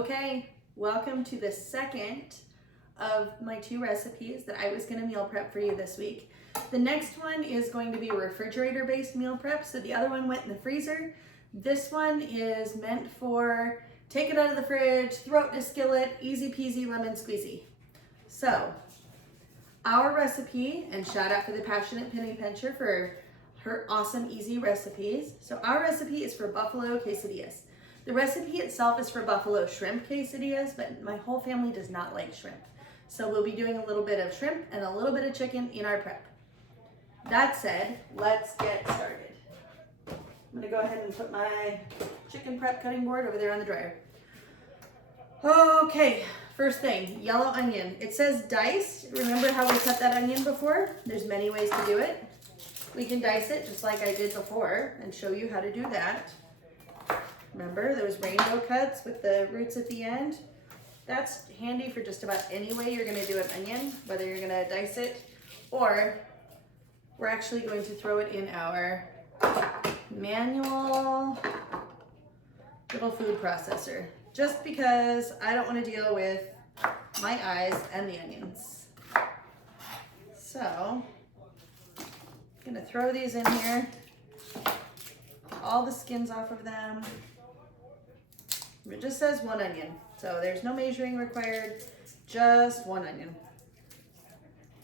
Okay, welcome to the second of my 2 recipes that I was going to meal prep for you this week. The next one is going to be a refrigerator based meal prep, so the other one went in the freezer. This one is meant for take it out of the fridge, throw it in a skillet, easy peasy lemon squeezy. So our recipe, and shout out for the Passionate Penny Pincher for her awesome easy recipes. So our recipe is for buffalo quesadillas. The recipe itself is for buffalo shrimp quesadillas, but my whole family does not like shrimp. So we'll be doing a little bit of shrimp and a little bit of chicken in our prep. That said, let's get started. I'm gonna go ahead and put my chicken prep cutting board over there on the dryer. Okay, first thing, yellow onion. It says diced. Remember how we cut that onion before? There's many ways to do it. We can dice it just like I did before and show you how to do that. Remember those rainbow cuts with the roots at the end? That's handy for just about any way you're gonna do an onion, whether you're gonna dice it or we're actually going to throw it in our manual little food processor, just because I don't want to deal with my eyes and the onions. So I'm gonna throw these in here, all the skins off of them. It just says 1 onion, so there's no measuring required, just 1 onion.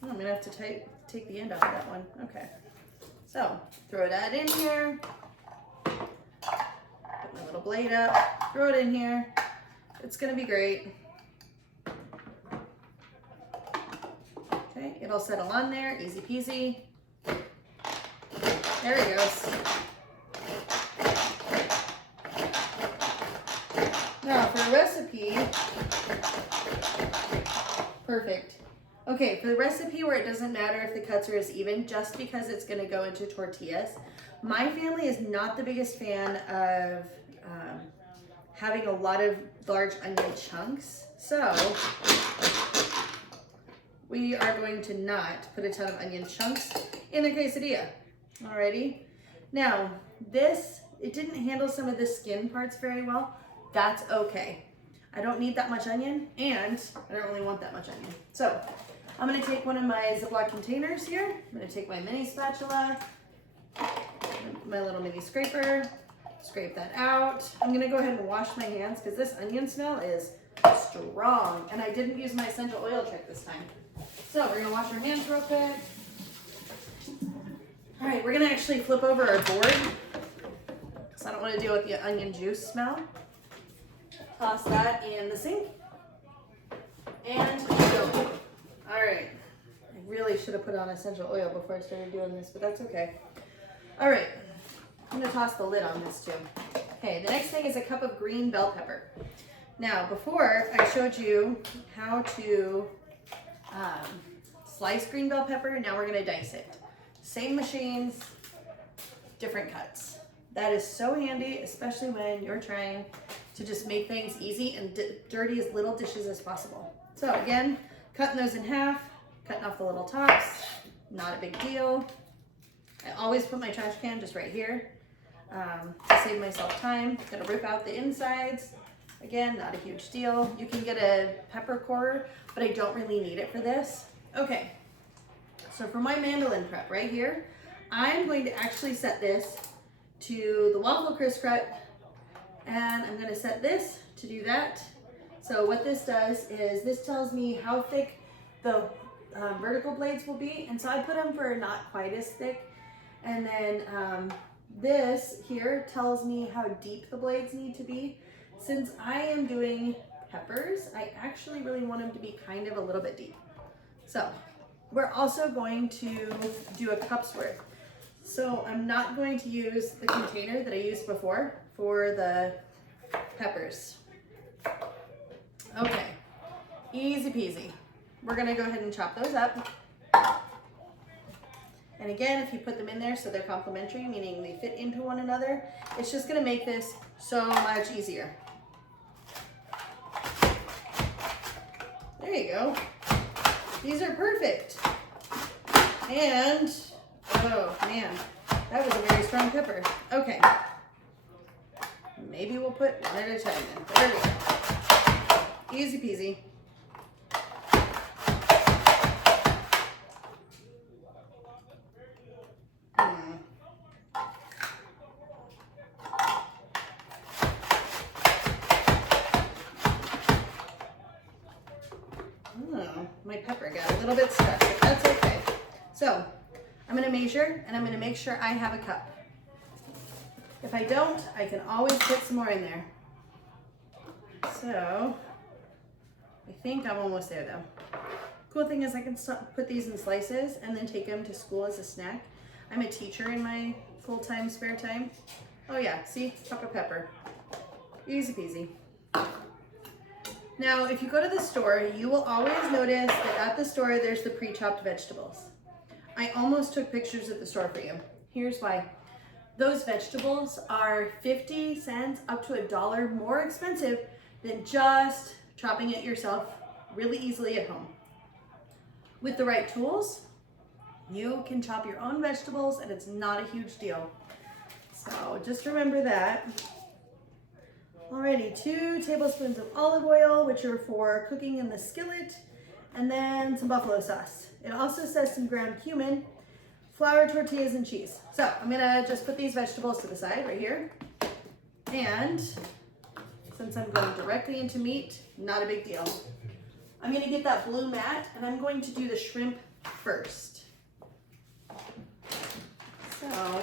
Oh, I'm gonna have to take the end off of that one. Okay, so throw that in here, put my little blade up, throw it in here. It's gonna be great. Okay, it'll settle on there, easy peasy. There it goes. Now for the recipe, perfect. Okay, for the recipe where it doesn't matter if the cuts are as even, just because it's gonna go into tortillas. My family is not the biggest fan of having a lot of large onion chunks, so we are going to not put a ton of onion chunks in the quesadilla. Alrighty. Now, this, it didn't handle some of the skin parts very well. That's okay. I don't need that much onion, and I don't really want that much onion. So I'm gonna take one of my Ziploc containers here. I'm gonna take my mini spatula, my little mini scraper, scrape that out. I'm gonna go ahead and wash my hands because this onion smell is strong, and I didn't use my essential oil trick this time. So we're gonna wash our hands real quick. All right, we're gonna actually flip over our board because I don't wanna deal with the onion juice smell. Toss that in the sink and go. All right, I really should have put on essential oil before I started doing this, but that's okay. All right, I'm gonna toss the lid on this too. Okay, the next thing is a cup of green bell pepper. Now, before I showed you how to slice green bell pepper, now we're gonna dice it. Same machines, different cuts. That is so handy, especially when you're trying to just make things easy and dirty as little dishes as possible. So again, cutting those in half, cutting off the little tops, not a big deal. I always put my trash can just right here to save myself time. Gonna rip out the insides. Again, not a huge deal. You can get a pepper corer, but I don't really need it for this. Okay, so for my mandolin prep right here, I'm going to actually set this to the waffle crisp prep, and I'm gonna set this to do that. So what this does is this tells me how thick the vertical blades will be, and so I put them for not quite as thick. And then this here tells me how deep the blades need to be. Since I am doing peppers, I actually really want them to be kind of a little bit deep. So we're also going to do a cup's worth. So I'm not going to use the container that I used before for the peppers. Okay, easy peasy. We're gonna go ahead and chop those up. And again, if you put them in there so they're complementary, meaning they fit into one another, it's just gonna make this so much easier. There you go. These are perfect. And, oh man, that was a very strong pepper. Okay. Maybe we'll put one at a time then. There we go. Easy peasy. Oh, my pepper got a little bit stuck, but that's okay. So I'm gonna measure and I'm gonna make sure I have a cup. If I don't, I can always put some more in there. So I think I'm almost there though. Cool thing is I can put these in slices and then take them to school as a snack. I'm a teacher in my full-time spare time. Oh yeah, see, cup of pepper. Easy peasy. Now, if you go to the store, you will always notice that at the store, there's the pre-chopped vegetables. I almost took pictures at the store for you. Here's why. Those vegetables are 50 cents up to $1 more expensive than just chopping it yourself really easily at home. With the right tools, you can chop your own vegetables and it's not a huge deal. So just remember that. Alrighty, 2 tablespoons of olive oil, which are for cooking in the skillet, and then some buffalo sauce. It also says some ground cumin, flour, tortillas, and cheese. So I'm gonna just put these vegetables to the side right here. And since I'm going directly into meat, not a big deal. I'm gonna get that blue mat and I'm going to do the shrimp first. So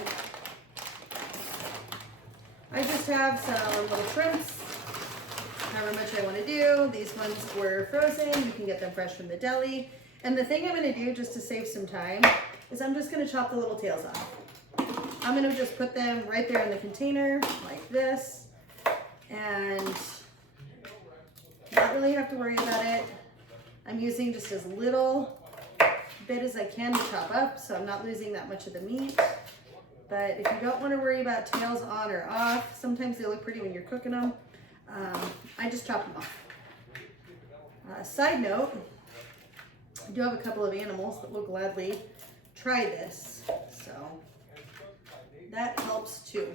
I just have some little shrimps, however much I want to do. These ones were frozen. You can get them fresh from the deli. And the thing I'm going to do just to save some time is I'm just going to chop the little tails off. I'm going to just put them right there in the container like this and not really have to worry about it. I'm using just as little bit as I can to chop up so I'm not losing that much of the meat. But if you don't want to worry about tails on or off, sometimes they look pretty when you're cooking them. I just chop them off. Side note, I do have a couple of animals that will gladly try this, so that helps too.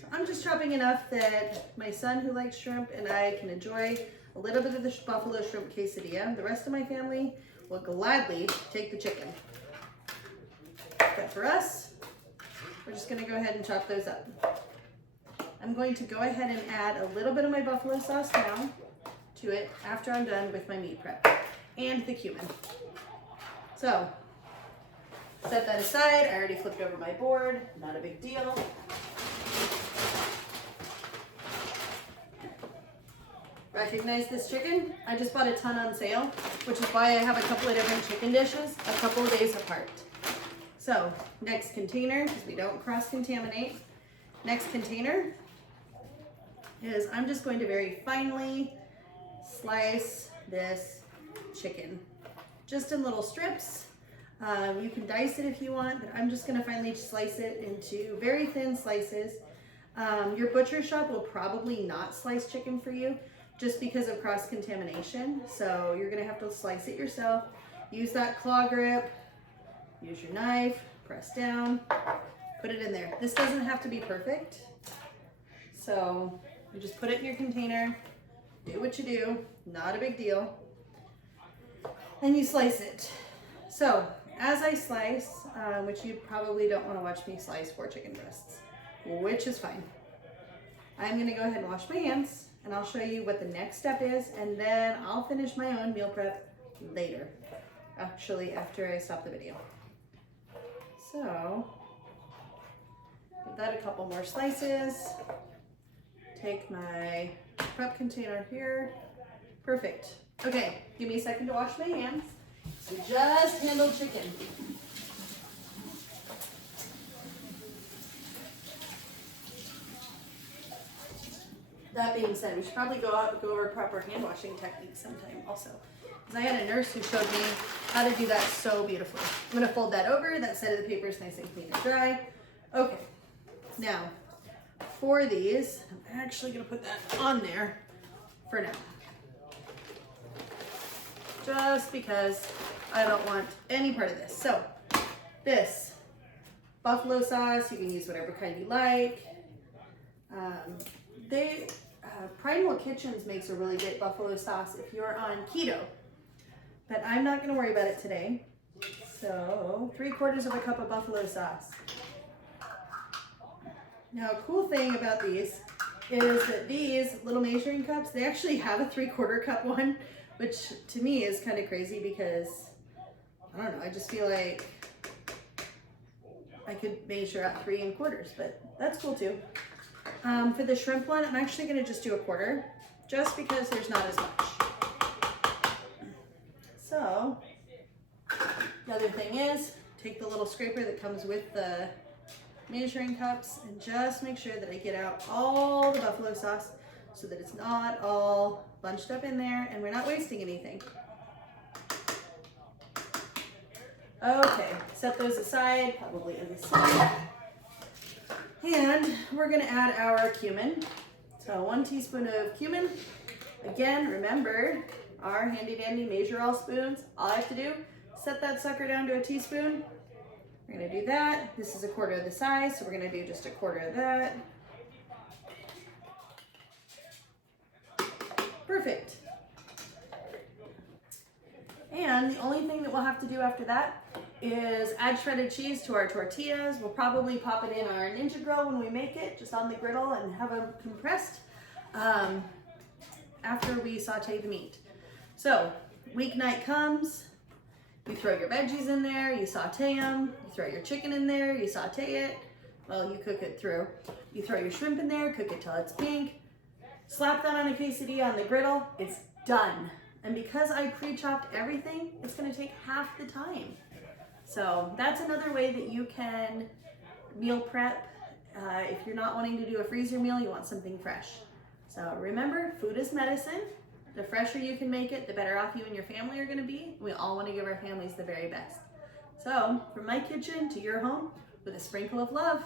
So I'm just chopping enough that my son who likes shrimp and I can enjoy a little bit of the buffalo shrimp quesadilla. The rest of my family will gladly take the chicken. But for us, we're just gonna go ahead and chop those up. I'm going to go ahead and add a little bit of my buffalo sauce now to it after I'm done with my meat prep and the cumin. So, set that aside. I already flipped over my board, not a big deal. Recognize this chicken? I just bought a ton on sale, which is why I have a couple of different chicken dishes a couple of days apart. So, next container, because we don't cross-contaminate. Next container is I'm just going to very finely slice this chicken. Just in little strips. You can dice it if you want, but I'm just gonna finely slice it into very thin slices. Your butcher shop will probably not slice chicken for you just because of cross-contamination. So you're gonna have to slice it yourself. Use that claw grip. Use your knife, press down, put it in there. This doesn't have to be perfect. So you just put it in your container, do what you do, not a big deal. And you slice it. So as I slice, which you probably don't want to watch me slice 4 chicken breasts, which is fine. I'm gonna go ahead and wash my hands and I'll show you what the next step is and then I'll finish my own meal prep later. Actually, after I stop the video. So, give that a couple more slices. Take my prep container here. Perfect. Okay, give me a second to wash my hands. So just handled chicken. That being said, we should probably go over proper hand washing techniques sometime also. Because I had a nurse who showed me how to do that so beautifully. I'm gonna fold that over, that side of the paper is nice and clean and dry. Okay, now for these, I'm actually gonna put that on there for now. Just because I don't want any part of this. So this buffalo sauce, you can use whatever kind you like. Primal Kitchens makes a really great buffalo sauce if you're on keto, but I'm not gonna worry about it today. So 3/4 of a cup of buffalo sauce. Now, a cool thing about these is that these little measuring cups, they actually have a 3/4 cup one, which to me is kind of crazy because, I don't know, I just feel like I could measure out 3 1/4, but that's cool too. For the shrimp one, I'm actually gonna just do 1/4, just because there's not as much. So, the other thing is, take the little scraper that comes with the measuring cups and just make sure that I get out all the buffalo sauce so that it's not all bunched up in there and we're not wasting anything. Okay, set those aside, probably in the sink. And we're gonna add our cumin. So 1 teaspoon of cumin. Again, remember our handy dandy measure all spoons. All I have to do, set that sucker down to a teaspoon. We're gonna do that. This is 1/4 of the size, so we're gonna do just 1/4 of that. Perfect. And the only thing that we'll have to do after that is add shredded cheese to our tortillas. We'll probably pop it in our Ninja Grill when we make it, just on the griddle, and have them compressed after we saute the meat. So, weeknight comes, you throw your veggies in there, you saute them, you throw your chicken in there, you saute it, well, you cook it through. You throw your shrimp in there, cook it till it's pink, slap that on a quesadilla on the griddle, it's done. And because I pre-chopped everything, it's gonna take half the time. So that's another way that you can meal prep. If you're not wanting to do a freezer meal, you want something fresh. So remember, food is medicine. The fresher you can make it, the better off you and your family are gonna be. We all wanna give our families the very best. So from my kitchen to your home with a sprinkle of love.